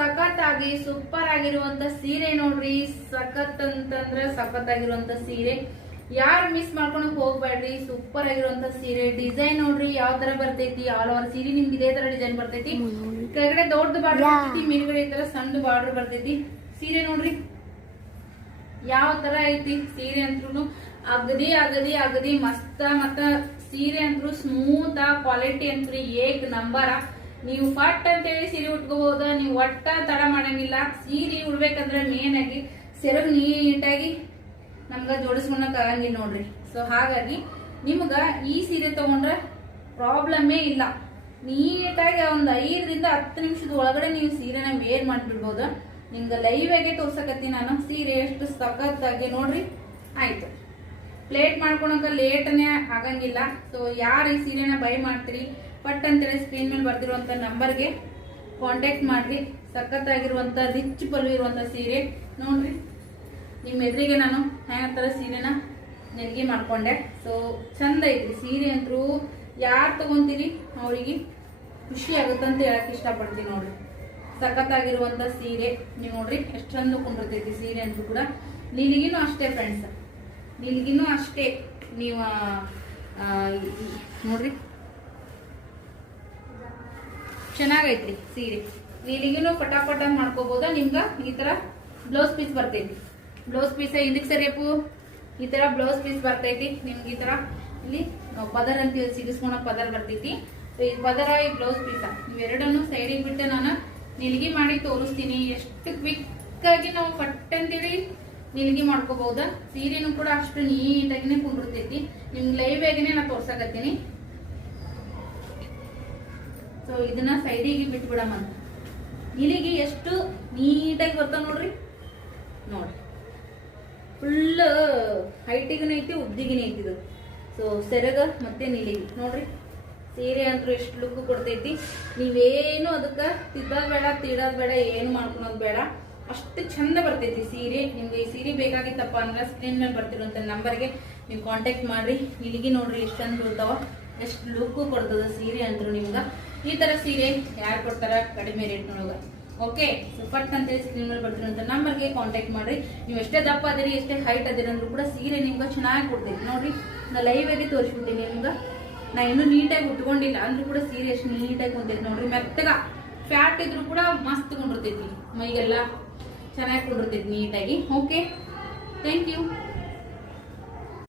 ಸಖತ್ ಆಗಿ ಸೂಪರ್ ಆಗಿರುವಂತ ಸೀರೆ ನೋಡ್ರಿ. ಸಖತ್ ಅಂತಂದ್ರೆ ಸಖತ್ ಆಗಿರುವಂತ ಸೀರೆ, ಯಾರು ಮಿಸ್ ಮಾಡ್ಕೊಳಕ್ ಹೋಗ್ಬೇಡ್ರಿ. ಸೂಪರ್ ಆಗಿರುವಂತ ಸೀರೆ. ಡಿಸೈನ್ ನೋಡ್ರಿ ಯಾವ ತರ ಬರ್ತೈತಿ. ಆಲ್ ಓವರ್ ಸೀರೆ ನಿಮ್ಗೆ ಇದೇ ತರ ಡಿಸೈನ್ ಬರ್ತೈತಿ. ಕೆಳಗಡೆ ದೊಡ್ಡ ಬಾರ್ಡರ್ ಬರ್ತೈತಿ, ಮೇಲ್ಗಡೆ ಈ ತರ ಸಣ್ಣ ಬಾರ್ಡರ್ ಬರ್ತೈತಿ. ಸೀರೆ ನೋಡ್ರಿ ಯಾವ ತರ ಐತಿ. ಸೀರೆ ಅಂತೂ ಅಗದಿ ಅಗದಿ ಅಗದಿ ಮಸ್ತ. ಮತ್ತ ಸೀರೆ ಅಂತೂ ಸ್ಮೂತ್ ಕ್ವಾಲಿಟಿ ಅಂತೂ ಏಕ್ ನಂಬರ್. ನೀವು ಫಟ್ ಅಂತೇಳಿ ಸೀರೆ ಉಟ್ಕೋಬಹುದು. ನೀವು ಒಟ್ಟ ತಡ ಮಾಡಂಗಿಲ್ಲ. ಸೀರೆ ಉಡ್ಬೇಕಂದ್ರೆ ಮೇನ್ ಆಗಿ ಸೆರಗು ನೀಟಾಗಿ ನಮ್ಗ ಜೋಡಿಸ್ಕೊಳಕ್ ಆಗಂಗಿಲ್ಲ ನೋಡ್ರಿ. ಸೊ ಹಾಗಾಗಿ ನಿಮ್ಗ ಈ ಸೀರೆ ತಗೊಂಡ್ರೆ ಪ್ರಾಬ್ಲಮ್ಮೇ ಇಲ್ಲ. ನೀಟಾಗಿ ಒಂದ್ 5 ರಿಂದ 10 ನಿಮಿಷದ ಒಳಗಡೆ ನೀವು ಸೀರೆನ ವೇರ್ ಮಾಡ್ಬಿಡ್ಬೋದು. ನಿಮ್ಗೆ ಲೈವ್ ಆಗಿ ತೋರ್ಸಕತ್ತೀನಿ ನಾನು ಸೀರೆ ಎಷ್ಟು ಸಖತ್ತಾಗಿ ನೋಡ್ರಿ. ಆಯ್ತು, ಪ್ಲೇಟ್ ಮಾಡ್ಕೊಳಕ ಲೇಟ್ನೇ ಆಗಂಗಿಲ್ಲ. ಸೊ ಯಾರು ಈ ಸೀರೆನ ಬೈ ಮಾಡ್ತೀರಿ ಪಟ್ ಅಂತೇಳಿ ಸ್ಕ್ರೀನ್ ಮೇಲೆ ಬರ್ತಿರುವಂತ ನಂಬರ್ಗೆ ಕಾಂಟ್ಯಾಕ್ಟ್ ಮಾಡ್ರಿ. ಸಖತ್ತಾಗಿರುವಂತ ರಿಚ್ ಪಲ್ಲು ಇರುವಂತ ಸೀರೆ ನೋಡ್ರಿ. ನಿಮ್ಮ ಎದುರಿಗೆ ನಾನು ತರ ಸೀರೆನ ನೆರಿಗೆ ಮಾಡ್ಕೊಂಡೆ. ಸೊ ಚಂದ ಐತ್ರಿ ಸೀರೆ ಅಂತೂ. ಯಾರು ತಗೊಂತೀರಿ ಅವರಿಗೆ ಖುಷಿ ಆಗುತ್ತಂತ ಹೇಳಕ್ ಇಷ್ಟಪಡ್ತೀನಿ ನೋಡ್ರಿ. ಸಖತ್ತಾಗಿರುವಂತ ಸೀರೆ ನೀವು ನೋಡ್ರಿ ಎಷ್ಟು ಚಂದ ಕೊಂಡಿರ್ತೈತಿ ಸೀರೆ ಅಂತೂ ಕೂಡ. ನೀಲಿಗಿನೂ ಅಷ್ಟೇ ಫ್ರೆಂಡ್ಸ್, ನೀಲಿಗಿನೂ ಅಷ್ಟೇ. ನೀವು ನೋಡ್ರಿ ಚೆನ್ನಾಗೈತ್ರಿ ಸೀರೆ. ನೀಲಿಗಿನೂ ಪಟಾಪಟ ಮಾಡ್ಕೋಬಹುದು. ನಿಮ್ಗ ಈ ತರ ಬ್ಲೌಸ್ ಪೀಸ್ ಬರ್ತೈತಿ. ಬ್ಲೌಸ್ ಪೀಸ್ ಇದಕ್ಕೆ ಸರಿಯಪ್ಪು ಈ ತರ ಬ್ಲೌಸ್ ಪೀಸ್ ಬರ್ತೈತಿ. ನಿಮ್ಗೆ ಈ ತರ ಇಲ್ಲಿ ಪದರ್ ಅಂತ ಸಿಗಿಸ್ಕೊಳ ಪದರ್ ಬರ್ತೈತಿ. ಸೊ ಈ ಪದರ ಈ ಬ್ಲೌಸ್ ಪೀಸ ಇವೆರಡನ್ನು ಸೈಡಿಗೆ ಬಿಟ್ಟು ನಾನು ನಿಲ್ಗಿ ಮಾಡಿ ತೋರಿಸ್ತೀನಿ. ಎಷ್ಟು ಕ್ವಿಕ್ ಆಗಿ ನಾವು ಪಟ್ ಅಂತೇಳಿ ನಿಲ್ಗಿ ಮಾಡ್ಕೋಬಹುದು. ಸೀರೆನೂ ಕೂಡ ಅಷ್ಟು ನೀಟಾಗಿನೇ ಕುಂಡಿರ್ತೈತಿ. ನಿಮ್ಗೆ ಲೈವ್ ಆಗಿನೇ ನಾ ತೋರ್ಸಕತ್ತೀನಿ. ಸೊ ಇದನ್ನ ಸೈಡಿಗೆ ಬಿಟ್ಬಿಡಮ್ಮ. ನಿಲಿಗಿ ಎಷ್ಟು ನೀಟಾಗಿ ಬರ್ತಾವ ನೋಡ್ರಿ. ನೋಡ್ರಿ ಫುಲ್ ಹೈಟಿಗನ ಐತಿ, ಉದ್ದಿಗಿನ ಐತಿ ಇದು. ಸೊ ಸೆರಗ ಮತ್ತೆ ನಿಲಿಗಿ ನೋಡ್ರಿ. ಸೀರೆ ಅಂತೂ ಎಷ್ಟು ಲುಕ್ ಕೊಡ್ತೈತಿ. ನೀವೇನು ಅದಕ್ಕೆ ತಿದ್ದೋದ್ ಬೇಡ, ತೀಡೋದ್ ಬೇಡ, ಏನು ಮಾಡ್ಕೊಳೋದ್ ಬೇಡ. ಅಷ್ಟು ಚಂದ ಬರ್ತೈತಿ ಸೀರೆ. ನಿಮ್ಗೆ ಈ ಸೀರೆ ಬೇಕಾಗಿತ್ತಪ್ಪ ಅಂದ್ರೆ ಸ್ಕ್ರೀನ್ ಮೇಲೆ ಬರ್ತಿರುವಂತ ನಂಬರ್ಗೆ ನೀವು ಕಾಂಟ್ಯಾಕ್ಟ್ ಮಾಡ್ರಿ. ಇಲ್ಲಿಗೆ ನೋಡ್ರಿ ಎಷ್ಟು ಚಂದ ಇರ್ತಾವ, ಎಷ್ಟು ಲುಕ್ ಕೊಡ್ತದ ಸೀರೆ ಅಂದ್ರು. ನಿಮ್ಗ ಈ ತರ ಸೀರೆ ಯಾರು ಕೊಡ್ತಾರ ಕಡಿಮೆ ರೇಟ್ನೊಳಗ. ಓಕೆ, ಸೊ ಪಟ್ ಅಂತೇಳಿ ಸ್ಕ್ರೀನ್ ಮೇಲೆ ಬರ್ತಿರುವಂತ ನಂಬರ್ಗೆ ಕಾಂಟ್ಯಾಕ್ಟ್ ಮಾಡ್ರಿ. ನೀವು ಎಷ್ಟೇ ದಪ್ಪ ಅದಿರಿ, ಎಷ್ಟೇ ಹೈಟ್ ಅದಿರಿ ಅಂದ್ರೂ ಕೂಡ ಸೀರೆ ನಿಮ್ಗೆ ಚೆನ್ನಾಗಿ ಕೊಡ್ತೈತಿ ನೋಡ್ರಿ. ನಾ ಲೈವ್ ಆಗಿ ತೋರಿಸ್ಬಿಟ್ಟಿನಿ ನಿಮ್ಗೆ. ನಾ ಇನ್ನೂ ನೀಟಾಗಿ ಉಟ್ಕೊಂಡಿಲ್ಲ ಅಂದ್ರೂ ಕೂಡ ಸೀರೆ ಎಷ್ಟು ನೀಟಾಗಿ ಕುಂತೈತಿ ನೋಡ್ರಿ. ಮೆತ್ತಗ ಫ್ಯಾಟ್ ಇದ್ರು ಕೂಡ ಮಸ್ತ್ ಕೊಂಡಿರ್ತೈತಿ. ಮೈಗೆಲ್ಲ ಚೆನ್ನಾಗಿ ಕೊಂಡಿರ್ತೈತಿ ನೀಟಾಗಿ. Okay, thank you.